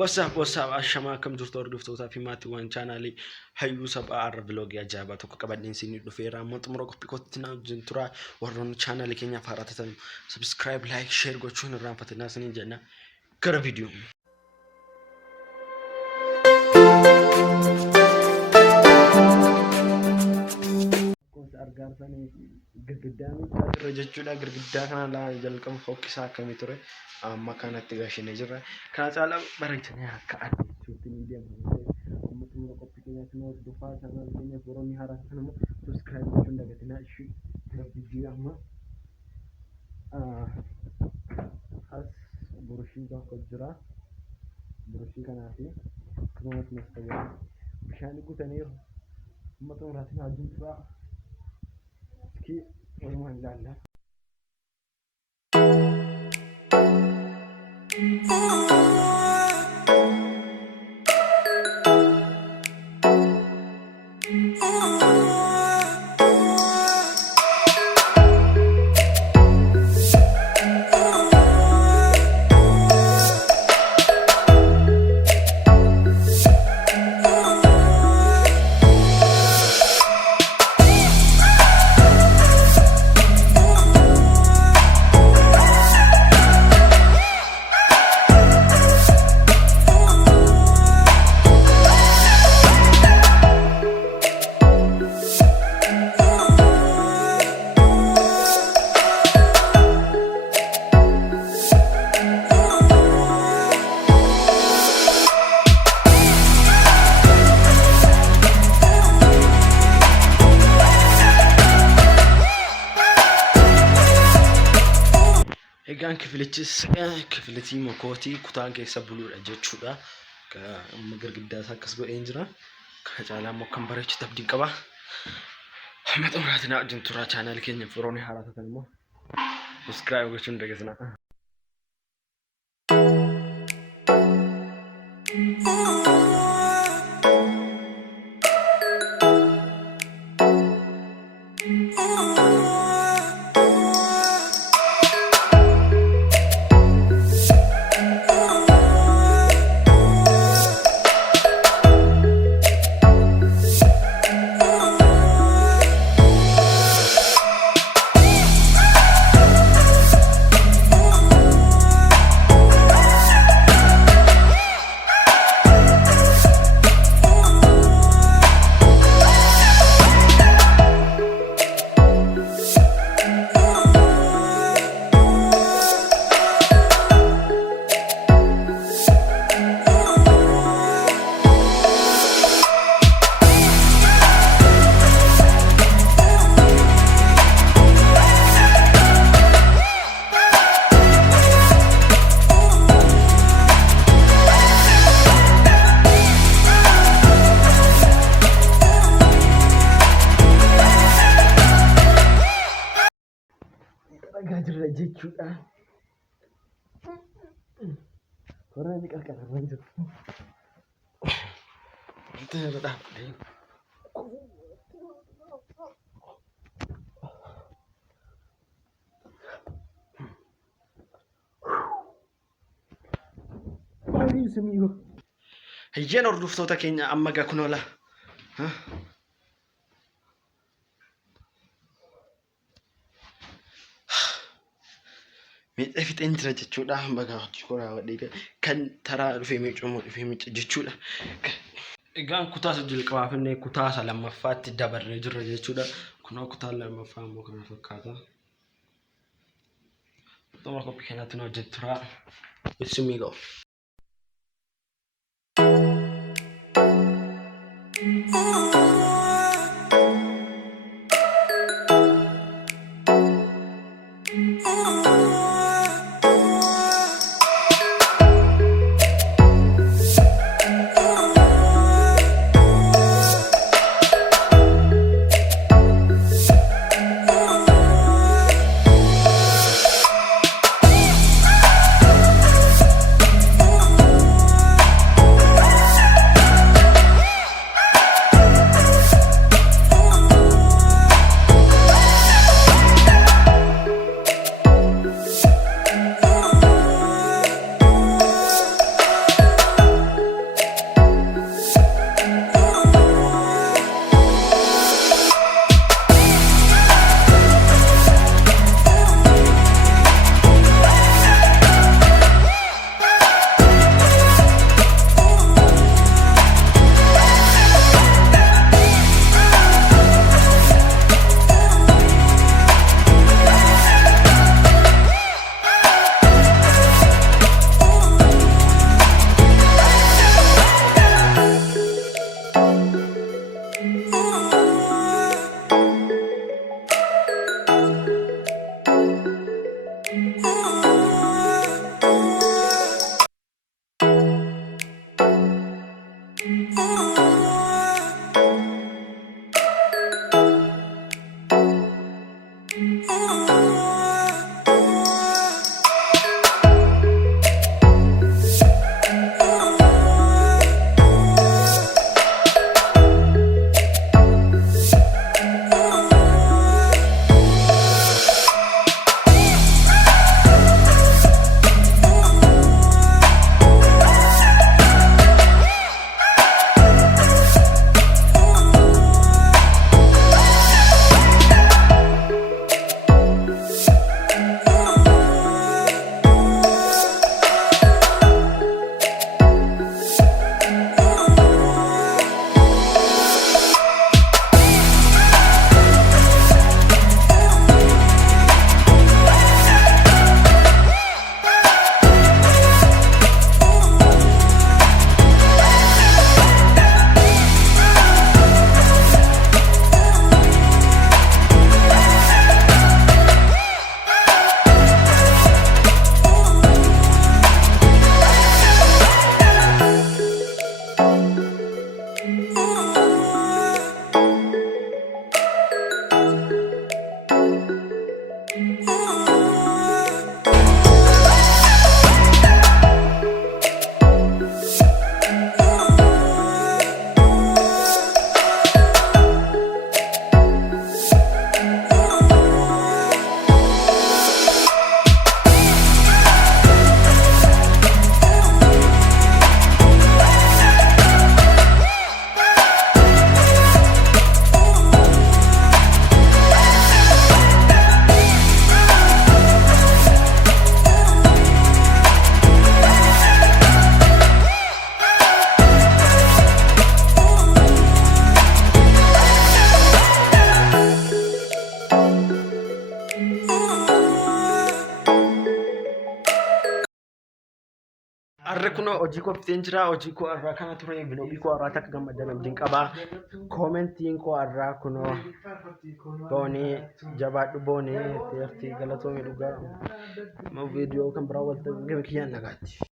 What's up ashama kam jirtu hordoftoota fi maatiiwwan chaanaalii hayyuu sab'aa arra vloogii ajaa'ibaa tokko qabadheen isinii dhufeera. Amma xumura qophii kootti na wajjin tura. Warroonni chaanaalii keenya haaraa taatan subscribe, like, share gochuun irraanfatinaa isiniin jenna. Gara viidiyoo. Argaarsan girgiddaan irra jechuudha. Girgiddaa kana laa jalqaba fokkisaa akkamii ture amma kanatti gaashinee jirra. Kana caalaa bareechanii akka adeemsiisuutti ni deemna. Amma xumura qophii keenyaatti nu hordofaa. Chaanaal keenya Oromoo haaraa taatan immoo subscribe gochuun dagatinaa. Ishii gara viidiyoo amma as burushii tokko jira. Burushii kanaa fi akkasumas mustaqbala bishaan guutaniiru. Amma xumuraatiin wajjin tura. Orang lala. Egaan kifilitii mokootii kutaan keessa buluudha jechuudha. Amma girgiddaa isaa akkas godheen jira. Kana caalaa immoo kan bareechitu abdiin qaba. Amma xumuraatiin wajjin tura. Chaanaal keenya Oromoo haaraa taatan immoo subscribe gochuun dagatinaa. Gajah jechuudha. Orang ini kan lanjut. Itu dah. Mari seminggu. Hayyan hordoftoota keenya amma gaa kunola. Miidhee fixeen jira jechuudha. Baga koraa wadhiiga kan taraa dhufee miicumoo dhufee miica jechuudha. Egaan kutaa jalqabaa fi kutaa lammaffaatti dabarree jirra jechuudha. Kunoo kutaa lammaffaa immoo kana fakkaata. Xumura qophii keenyaatti nu wajjin tura. Ibsumii ga'u. Arra kunoo hojii koo fixeen jira. Hojii koo irraa kana ture vloogii koo irraa takka gammadan abdiin qaba. Koomentiin koo irraa kunoo boonee jabaadhu boonee teertii galatoomii dhugaa. Viidiyoo kan biraa walitti gama kiyyaan nagaatti.